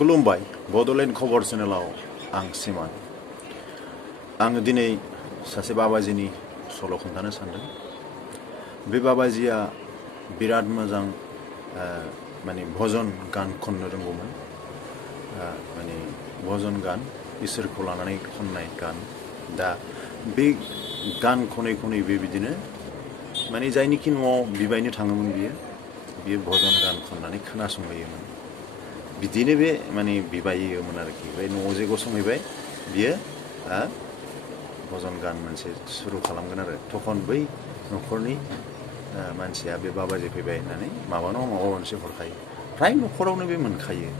खुलुमबाय बड'लेण्ड खबर चेनेलाव आं सिमान आङो दिनै सासे बाबाजिनि सल' खोन्थानो सानदों। बे बाबाजिया बिराद मोजां माने भजन गान खननो रोंगौमोन। माने भजन गान इसोरखौ लानानै खननाय गान। दा बे गान खनै खनै बेबायदिनो माने जायनिखि न'आव बिबायनो थाङोमोन बियो भजन गान खननानै खोनासंहोयोमोन। बिदिनो बे माने बिबायोमोन आरोखि। ओमफ्राय न'आव जे गसंहैबाय बियो भजन गान मोनसे सुरु खालामगोन आरो तखन बै न'खरनि मानसिया बे बाबाजि फैबाय होननानै माबा मोनसे हरखायो। फ्राय न'खरावनो बे मोनखायो,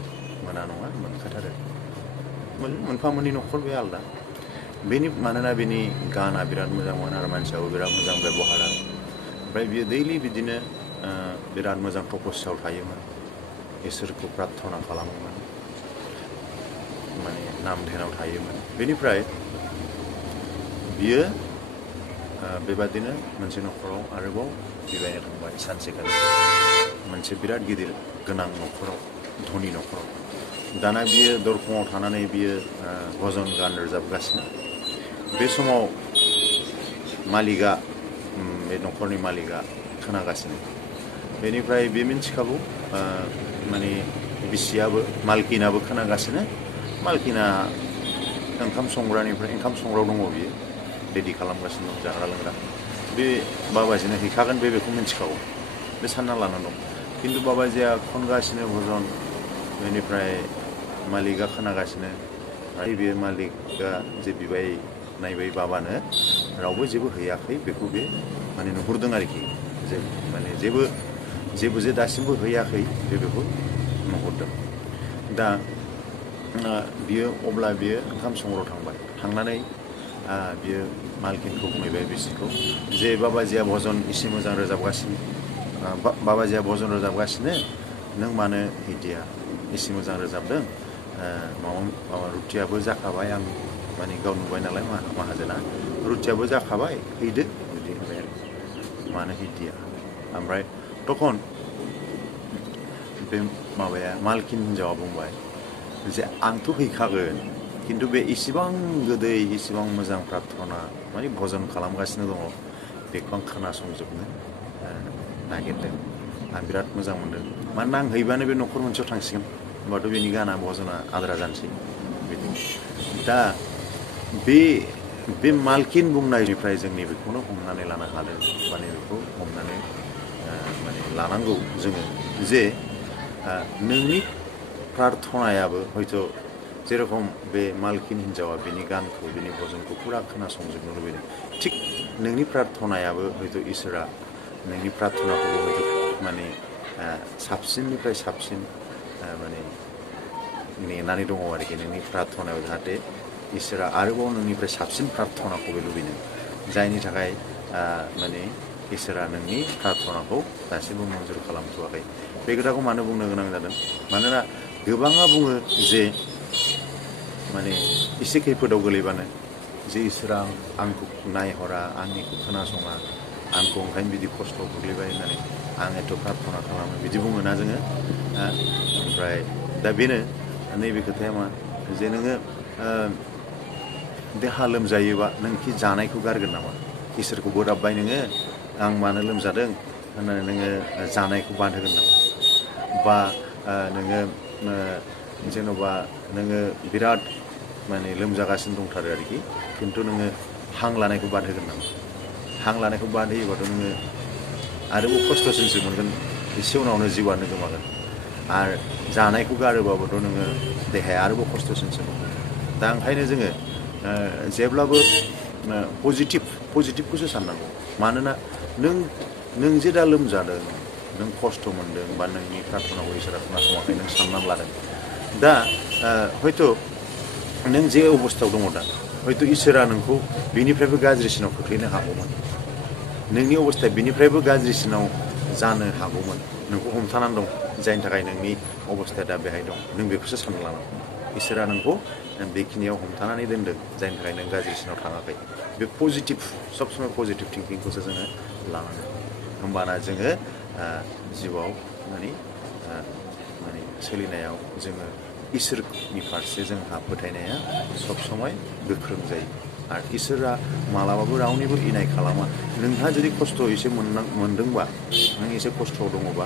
मोना नङा मोनखाथारो। मोनफा मोननै न'खर बे आलदा। मानोना बेनि गाना बिराद मोजांमोन आरो मानसियाबो बिराद मोजां बेबहारा। ओमफ्राय बियो दैलि बिदिनो बिराद मोजां तपस्याव थायोमोन, इसोरखौ प्रार्थना खालामोमोन, माने नाम ध्यानाव थायोमोन। बेनिफ्राय बियो बेबादिनो मोनसे न'खराव आरोबाव बिबायनो थांबाय सानसेखालि मोनसे बिराद गिदिर गोनां न'खराव, धनि न'खराव। दाना बियो दरखंआव थानानै बियो भजन गान रोजाबगासिनो। बे समाव मालिकआ, बे न'खरनि मालिकआ खोनागासिनो। बेनिफ्राय बे मिन्थिखागौ, माने बिसियाबो मालकिनाबो खोनागासिनो। मालकिना ओंखाम संग्रायाव दङ, बियो रेडि खालामगासिनो दं जाग्रा लोंग्रा। बे बाबाजिनो हैखागोन बेखौ मिन्थिखागौ, बे सानना लानानै दं। खिन्थु बाबाजिया खनगासिनो भजन, बेनिफ्राय मालिकआ खोनागासिनो। आरो बे मालिकआ जे बिबाय नायबाय बाबानो रावबो जेबो हैयाखै बेखौ बे माने नुहुरदों आरोखि। माने जेबो जे दासिमबो हैयाखै बेखौ नुहुरदों। दा अब्ला बियो ओंखाम संग्रायाव थांबाय। थांनानै बियो मालकिनखौ बुंहैबाय, बिसिखौ, जे बाबाजिया भजन एसे मोजां रोजाबगासिनो, भजन रोजाबगासिनो, नों मानो हैदिया? एसे मोजां रोजाबदों, रुटियाबो जाखाबाय, आं माने गाव नुबाय नालाय माहाजोना, रुटियाबो जाखाबाय, हैदो बिदि होनबाय आरो। मानो हैदिया? ओमफ्राय तखन बे मालकिन हिन्जावा बुंबाय जे आंथ' हैखागोन, खिन्थु बे इसिबां गोदै, इसिबां मोजां प्रार्थना माने भजन खालामगासिनो दङ, बेखौ आं खोनासंजोबनो नागिरदों। आं बिराद मोजां मोनदों। मानोना आं हैबानो बे न'खर मोनसेयाव थांसिगोन, होमबाथ' बेनि गाना भजना आद्रा जानोसै बिदि। दा बे मालकिन बुंनायनिफ्राय जोंनि बेखौनो हमनानै लानो हादों, माने बेखौ हमनानै माने लानांगौ जोङो, जे नोंनि प्रार्थनायाबो हयथ' जेरखम बे मालकिन हिन्जावा बिनि गानखौ, बिनि भजनखौ फुरा खोनासंजोबनो लुबैदों, थिग नोंनि प्रार्थनायाबो हयथ' इसोरा नोंनि प्रार्थनाखौबो हयथ' माने साबसिननिफ्राय साबसिन माने नेनानै दङ आरोखि। नोंनि प्रार्थनायाव जाहाथे इसोरा आरोबाव नोंनिफ्राय साबसिन प्रार्थनाखौबो लुबैदों, जायनि थाखाय माने इसोरा नोंनि प्रार्थनाखौ दासिमबो मन्जुर खालामथ'वाखै। बे खोथाखौ मानो बुंनो गोनां जादों? मानोना गोबाङा बुङो जे माने एसे खैफोदाव गोलैबानो जे इसोरा आंखौ नायहरा, आंनिखौ खोनासङा, आंखौ ओंखायनो बिदि खस्थ'आव गोग्लैबाय होननानै आं एथ' प्रार्थना खालामो, बिदि बुङोना जोङो। ओमफ्राय दा बेनो नैबे खोथाया मा, जे नोङो देहा लोमजायोबा नोंखि जानायखौ गारगोन नामा? इसोरखौ बोराबबाय नोङो, आं मानो लोमजादों होननानै नोङो जानायखौ बाद होगोन नामा? बा नोङो जेन'बा नोङो बिराद माने लोमजागासिनो दंथारो आरोखि, खिन्थु नोङो हां लानायखौ बाद होगोन नामा? हां लानायखौ बाद होयोबाथ' नोङो आरोबाव खस्थ'सिनसो मोनगोन, एसे उनावनो जिउआनो गोमागोन। आरो जानायखौ गारोबाबोथ' नोङो देहाया आरोबाव खस्थ'सिनसो मोनगोन। दा ओंखायनो जोङो जेब्लाबो पजिटिभखौसो साननांगौ। मानोना नों जे दा लोमजादों, नों खस्थ' मोनदों, बा नोंनि प्रार्थनाखौ इसोरा खोनासङाखै, नों साननानै लादों। दा हयथ' नों जे अबस्थायाव दङ दा, हयथ' इसोरा नोंखौ बेनिफ्रायबो गाज्रिसिनाव खोख्लैनो हागौमोन। नोंनि अबस्थाया बेनिफ्रायबो गाज्रिसिनाव जानो हागौमोन। नोंखौ हमथानानै दं, जायनि थाखाय नोंनि अबस्थाया दा बेहाय दं। नों बेखौसो सानना लानांगौ। इसोरा नोंखौ बेखिनियाव हमथानानै दोनदों, जायनि थाखाय नों गाज्रिसिनाव थाङाखै। बे पजिटिभ, सब समाय पजिटिभ थिंकिंखौसो जोङो लानांगौ। होमबाना जोङो जिउआव माने सोलिनायाव जोङो इसोरनि फारसे जोंहा फोथायनाया सब समय गोख्रों जायो आरो इसोरा मालाबाबो रावनिबो इनाय खालामा नोंहा जुदि खस्थ' एसे मोनदोंबा नों एसे खस्थ'आव दङबा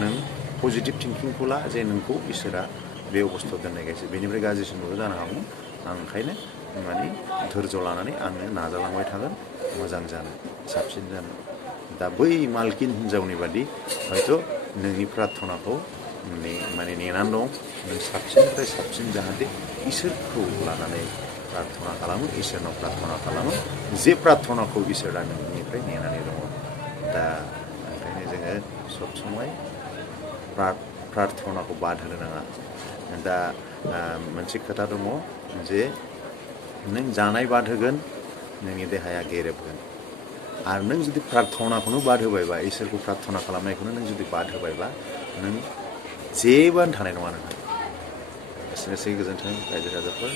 नों पजिटिभ थिंकिंखौ ला जे नोंखौ इसोरा बे अबस्थायाव दोननायखायसो बेनिफ्राय गाज्रिसिनबो जानो हागौ आं ओंखायनो माने धैर्य लानानै आङो नाजालांबाय थागोन मोजां जानो साबसिन जानो दा बै मालकिन हिन्जावनि बादि हयथ' नोंनि प्रार्थनाखौ माने नेनानै दं नों साबसिननिफ्राय साबसिन जाहाथे इसोरखौ लानानै प्रार्थना खालामो इसोरनाव प्रार्थना खालामो जे प्रार्थनाखौ इसोरा नोंनिफ्राय नेनानै दङ दा ओंखायनो जोङो सब समय प्रार्थनाखौ बाद होनो नाङा दा मोनसे खोथा दङ जे नों जानाय बाद होगोन नोंनि देहाया गेरेबगोन आरो नों जुदि प्रार्थनाखौनो बाद होबायबा इसोरखौ प्रार्थना खालामनायखौनो नों जुदि बाद होबायबा नों जेबोआनो थानाय नङा नोंहा एसेनोसै गोजोन्थों रायजो राजाफोर